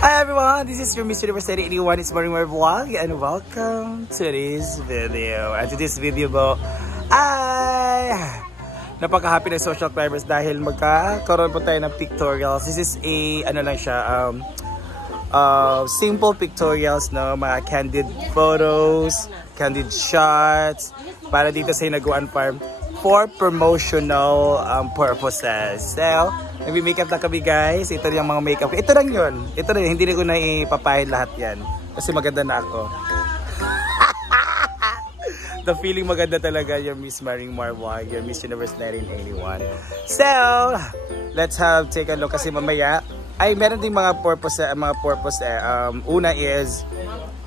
Hi everyone, this is your Miss Universe 81. It's Morning Wear Vlog and welcome to this video. At this video po ay napaka-happy ng social climbers dahil magkakaroon po tayo ng pictorials. This is a ano lang siya, simple pictorials, no, mga candid photos, candid shots para dito sa Hinaguan Farm for promotional purposes. So, nagbi-makeup na kami guys. Ito yung mga makeup. Ito lang yun. Ito lang. Hindi ko na ipapahid lahat yan. Kasi maganda na ako. The feeling maganda talaga yung Miss Maring Marwag, yung Miss Universe 1981. So, let's take a look. Kasi mamaya, ay meron ding mga purpose. Una is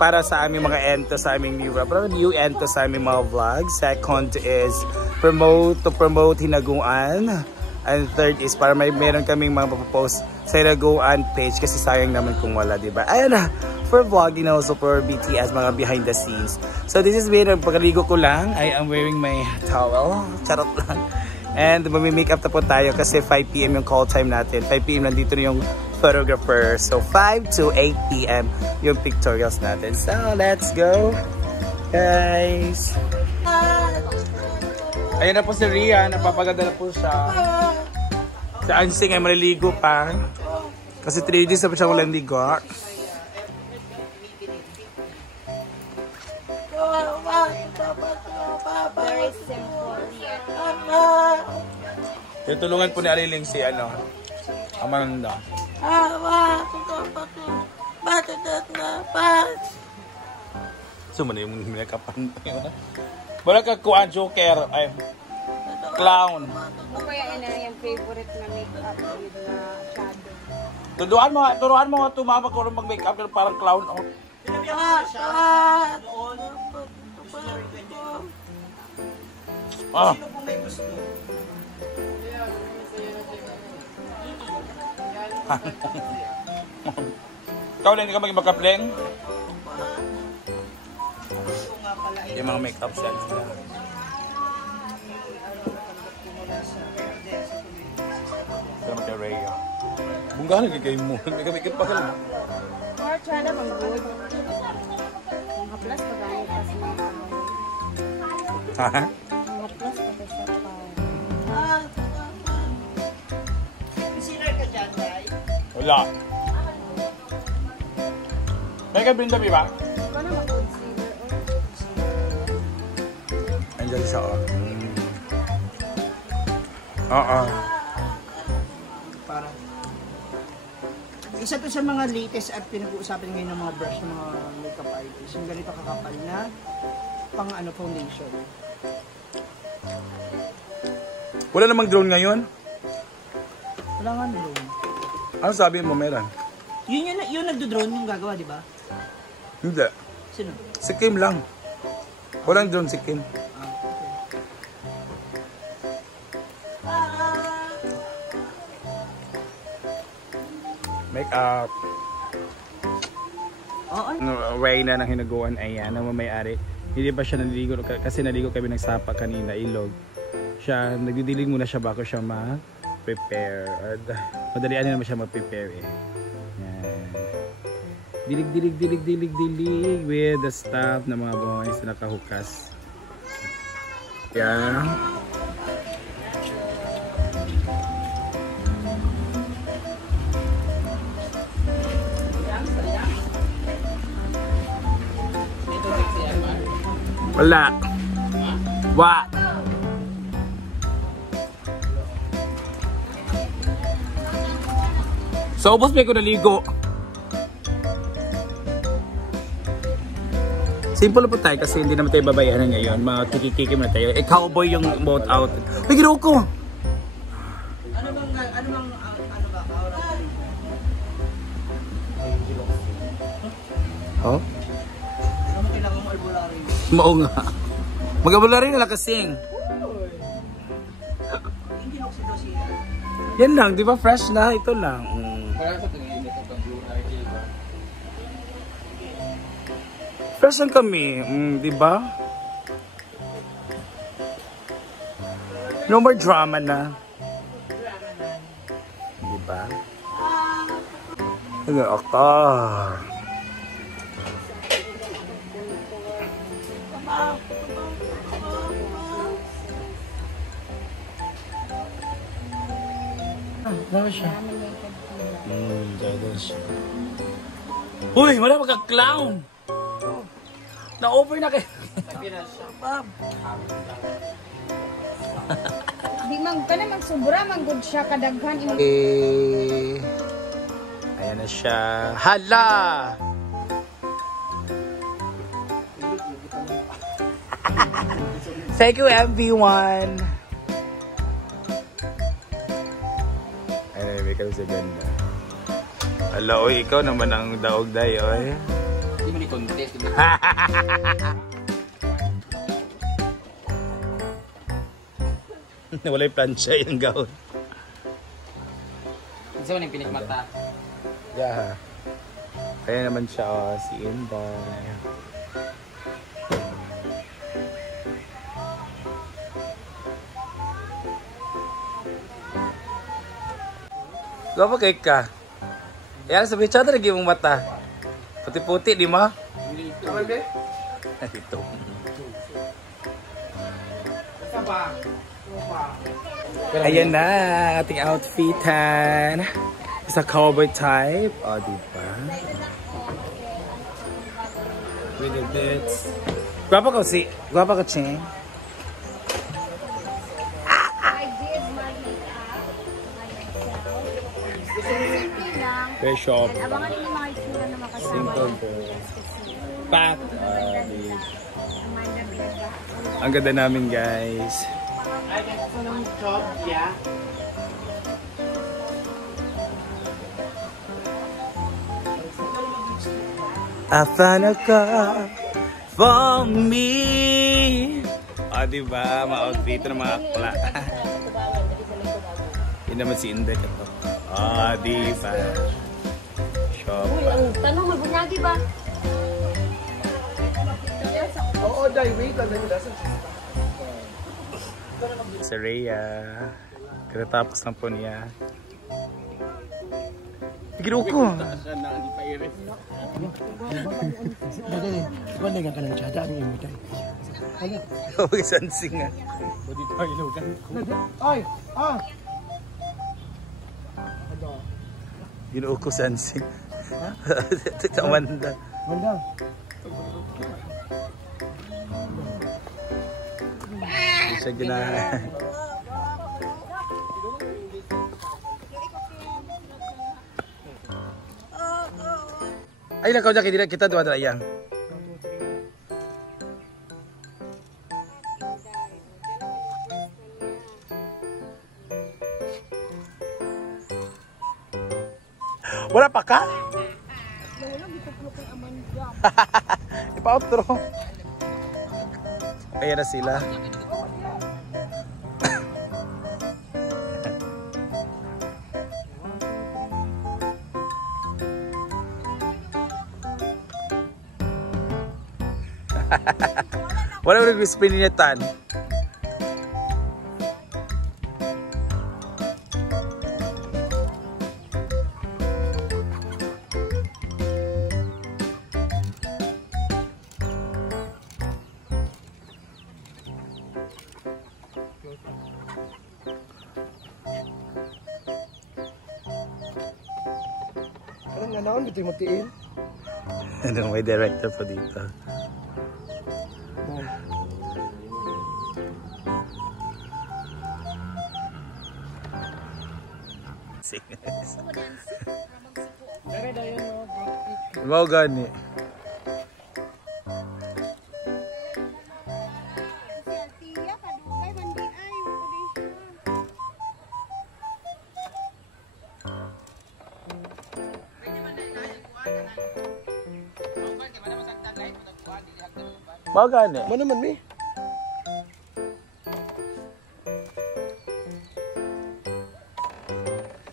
para sa aming mga ento sa aming new ento sa aming mga vlogs. Second is promote Hinaguan. And third is para meron kaming mga papopost sa Hinaguan page kasi sayang naman kung wala, diba? Ayun na, for vlogging also for BTS, mga behind the scenes. So this is me, pagkaligo ko lang, I am wearing my towel. Charot lang. And mag-makeup na po tayo kasi 5 PM yung call time natin. 5 PM nandito na yung photographer. So 5 to 8 PM yung pictorials natin. So let's go, guys. Ayun na po si Rian, napapaganda na po siya. Si Ansing ay maliligo pa. Kasi 3 days na po siya walang ligo. Very simple. Tutulungan po ni Aliling si Amanda. Sumana yung minakapan. Wala ka kuha Joker, ay clown. O kaya yung favorite na makeup with na shadow. Turuan mo nga tumama ko ng mag-makeup ka parang clown. Oh. Ah. Ikaw lang, hindi ka maging makeup-leng? Yung mga makeup sets na. Kaya naman kay Rhea. Bungga na gagawin mo. Nagkamikit pa ka lang. Or try na bang good? Mga plus pa gano'n kasi mga Ha? mga plus pa kasi sa Concealer ka dyan, Day? Wala. Kaya ka Brenda, ba? Ano mag-concealer? Andiyan siya, oh. Oo. Parang isa to sa mga latest at pinag-uusapan ngayon ng mga brush ng mga makeup artists. Yung ganito kakapal na pang foundation. Wala namang drone ngayon? Wala nga drone. Ano sabi mo, meron? Yun nagdo-drone yung gagawa, di ba? Hindi. Sino? Si Kim lang. Walang drone si Kim. Make-up. Way na ng Hinaguan, ayan, na may-ari. Hindi pa siya naligo kasi naligo kami ng sapa kanina, ilog. Siya, nagdidilig muna siya bago siya ma-prepare. Madalian naman siya ma-prepare eh. Yan. Dilig with the stuff ng mga boys na nakahukas. Yan. Wala. Wa. So, ubos may ko naligo. Simple po tayo kasi hindi naman tayo babayaran ngayon. Matikikikim na tayo. Cowboy yung boat out. Ay, ginawa ko! Ano bang Oh? ano kailangan mo albularyo? Mao nga. Mag-abulari na lang kasing. Hindi oxidosina. Yan lang, di ba fresh na? Ito lang. Fresh lang kami, di ba? No more drama na. Di ba? Ano ako? Dami siya. Dada siya. Uy, wala magka-clown! Na-over na kayo. Di man ka na magsubra, manggod siya kadaghan. Ayan na siya. Hala! Thank you, everyone! Ay, may kami sa ganda. Hala, oy, ikaw naman ang daog day, oy. Hindi mo ni contest. Wala yung plancha yung gown. Isa mo yung pinagmata. Yeah. Kaya naman siya, oh, si Inday. Gapa kay ka? Yan, sabi siya na naging mong mata. Puti-puti, di mo? Ito. Ayan na, ating outfitan. Sa cowboy type. O, diba? With the bits. Guwapa ko Cheng. I did my makeup by myself. Simple lang. Very shop. And abangan niyo yung mga itsura na makasama. Simple po. Pat. Amanda Bega. Ang ganda namin, guys. I found a car for me. O, diba? Ma-outfit ng mga akla. Yun naman si Inday ito. O, diba? Shop. Uy, ang tanong, mabunyagi ba? Oo, dahil wait lang. Si Rhea. Katatapos lang po niya. Gino ko. Wala nga ka ng tsada ang imitay. Huwag sansing nga. Ay! Ginoo ko sansing. Amanda. Wala. Siya ginahan. Ay, nakaw dyan kita doon na iyang. Wala pa ka? Ipa-outro. Kaya na sila. Wala mo nag-spin niya tan. Parang ganaon, dito yung matiin. Ano, may director pa dito. Mau gani. Mau gani. Mana man, Mi?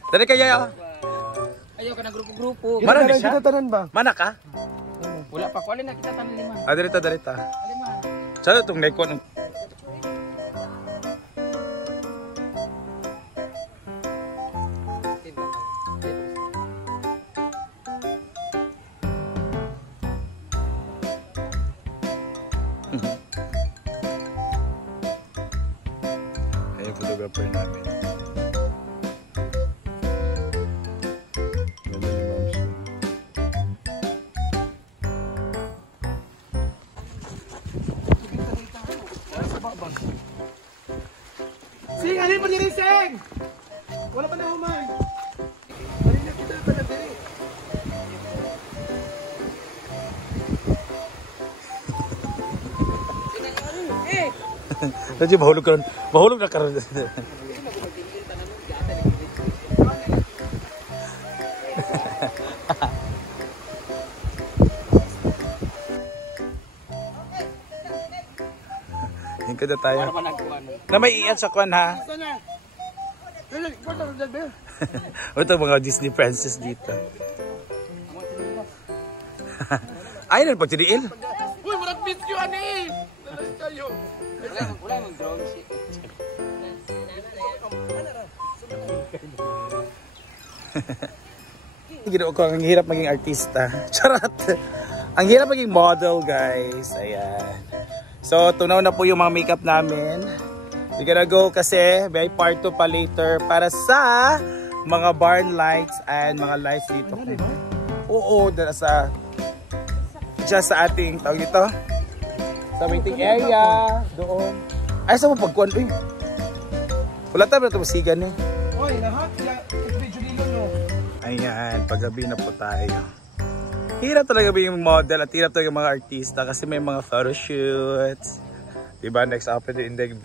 Dari kaya Ayaw ka na grupo-grupo. Mana ni siya? Kita tanan ba? Mana ka? Wala pa. Kuwalin na kita tanan lima. Ah, darita. Lima. Saan itong nekon? mo niriseng! Wala pa na human. Marina kita pa na diri. Nanti mahulog ka ron. Mahulog na ka ron. Yung kada tayo. Na may iyan sa kwan ha. Ito mga Disney princess dito. Ayun na pag tiniil. Uy, marag miss you ani. Dalas kayo. Wala mong drone shit. Ginawa ko, ang hirap maging artista. Charot! Ang hirap maging model, guys. Ayan. So, tunaw na po yung mga makeup namin. We're gonna go kasi may part 2 pa later para sa mga barn lights and mga lights dito. Oo, dala sa just sa ating tawag dito. Sa waiting area. Doon. Ay, saan mo pagkuhan? Uy. Wala tayo na tumusigan eh. Oy, lahat. Medyo nilo no. Ayan, paggabi na po tayo. Hirap talaga ba yung model at hirap talaga mga artista kasi may mga photoshoots. Diba, next outfit in the...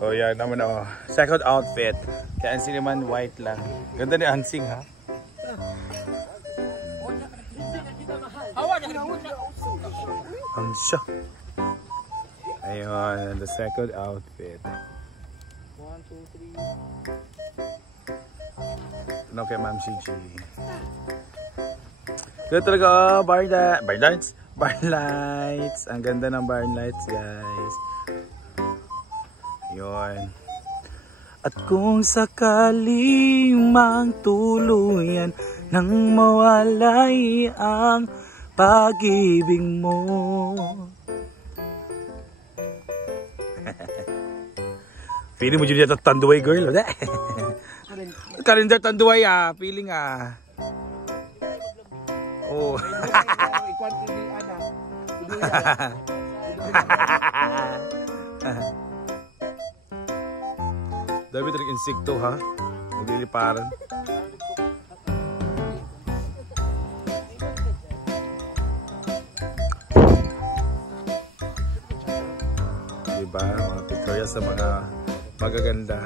Oh, yan naman oh. Second outfit. Kaya Ansing naman white lang. Ganda ni Ansing ha. Ang siya. Ayun, the second outfit. 1, 2, 3. Ano kay Ma'am CG? Ganda talaga, oh, barn lights. Barn lights. Ang ganda ng barn lights, guys. Yun. At kung sakaling mang tuluyan nang mawalay ang pag-ibig mo. Feeling mo dyan yung tanduay, girl. Kalendar tanduay ah. Feeling ah. Oh. Ikwan ko ni Ana. Dami talagang insekto ha. Nagliliparan. Diba? Mga pictorial sa mga magaganda.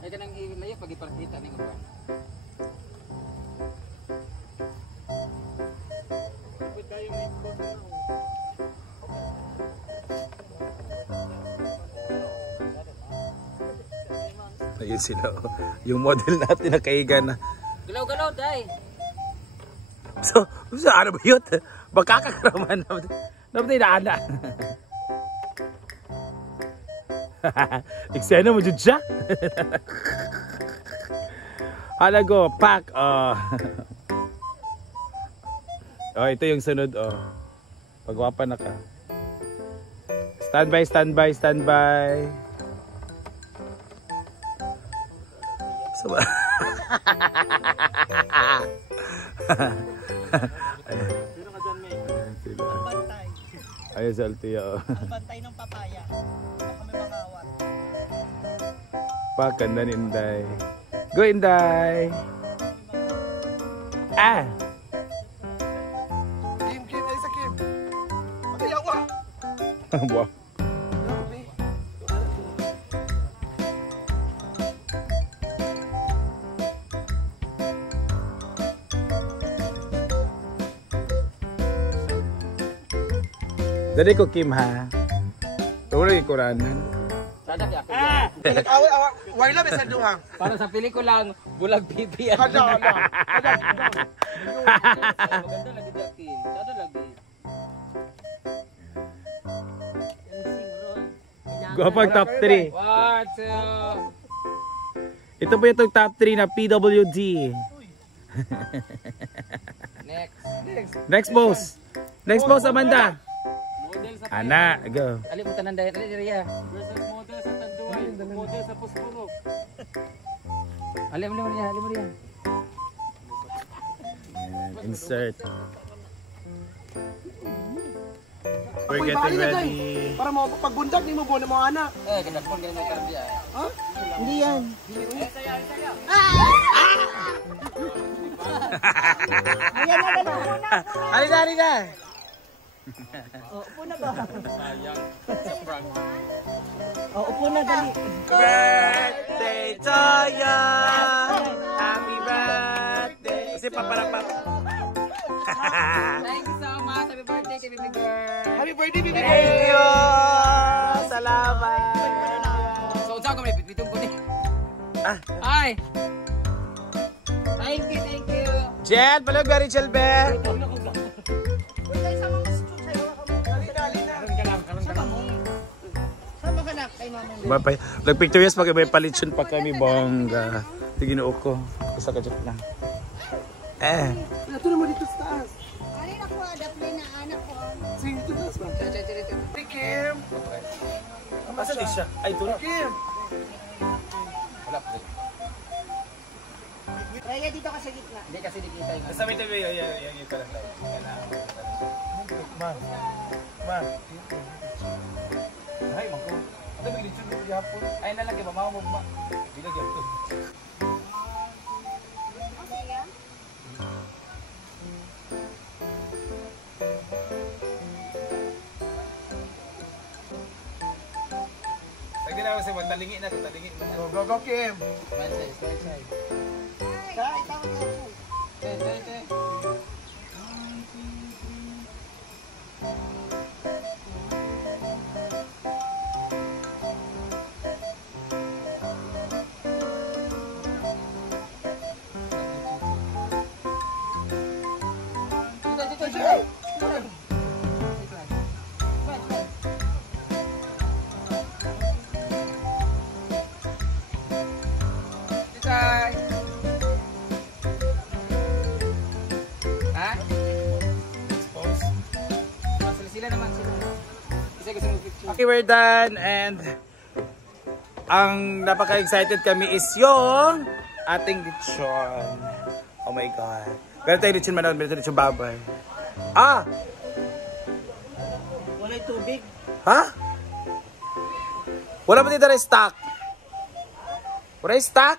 Ay kanang ilayo pag ipakita ni ko. Ayun sila. Yung model natin na kaiga na. Galaw-galaw day. So, ano ba yun? Magkakakaraman naman. Naman na ana. Eksena mo dyan siya. Halago, pack. Oh, ito yung sunod. Oh. Pagwapa na ka. Standby, standby, standby. Saba. Ayun sa Altia. Pantay ng papaya. Baka may mga awat. Pakanda ni Inday. Go Inday! Ah! Kim, ay sa Kim. Magayawa! Wow. Dali ko Kim ha. Wala yung Kuranan. Sadak ya. Away, why lang sa duha. Para sa pelikulang bulag pipi. Kada. Maganda lagi diakin. Sada lagi. Guwapang top 3. What? Ito po yung top 3 na PWD. Next boss. Next boss Amanda. Model sa Ana, go. Ali mo tanan dayat ali diriya. Versus model sa Tanduay, model sa Puspurok. Ali mo riya. Insert. We're getting ready. Para mo pagbundag ni mo buo na mga anak. Kinapon ganun yung karbi ay. Ha? Hindi yan. Halina. Upo na ba? Sayang. Sa prank. Upo na dali. Birthday to you. Happy birthday. Kasi paparapat. Thank you so much. Happy birthday kay baby girl. Happy birthday, baby. Thank you. Salamat. So, saan ko may pitong ko ni? Ay! Thank you. Jen, palog ba rin, Chelbe? Sama ka na kay mama. Bapay. Nag-pictures pag may palitsun pa kami, bongga. Tigino ko. Isa ka dyan lang. Ito naman dito sa taas. Ano na ko adaplay na anak ko. Sige, dito taas ba? Hey, Kim. Asa di siya? Ay, doon. Kim. Wala po. Kaya dito ka sa gitna. Hindi kasi di kita yung Basta may tabi, yung kalang tayo. Ma. Ay, mangko. Ito may litsyon dito yapon. ay nalagay ba mga mugma. Bilag yan to. Lagi na ako sa talingin na. Go, Kim. Smile side. Kaya, tawag ako. Te. Ha? Sila naman sila. Isa gusto mo picture. Okay, we're done and ang napaka-excited kami is yung ating lechon. Oh my God. Meron tayong lechon manon, meron tayong lechon babay. Wala'y tubig. Ha? Wala pa dito na stock. Wala stock?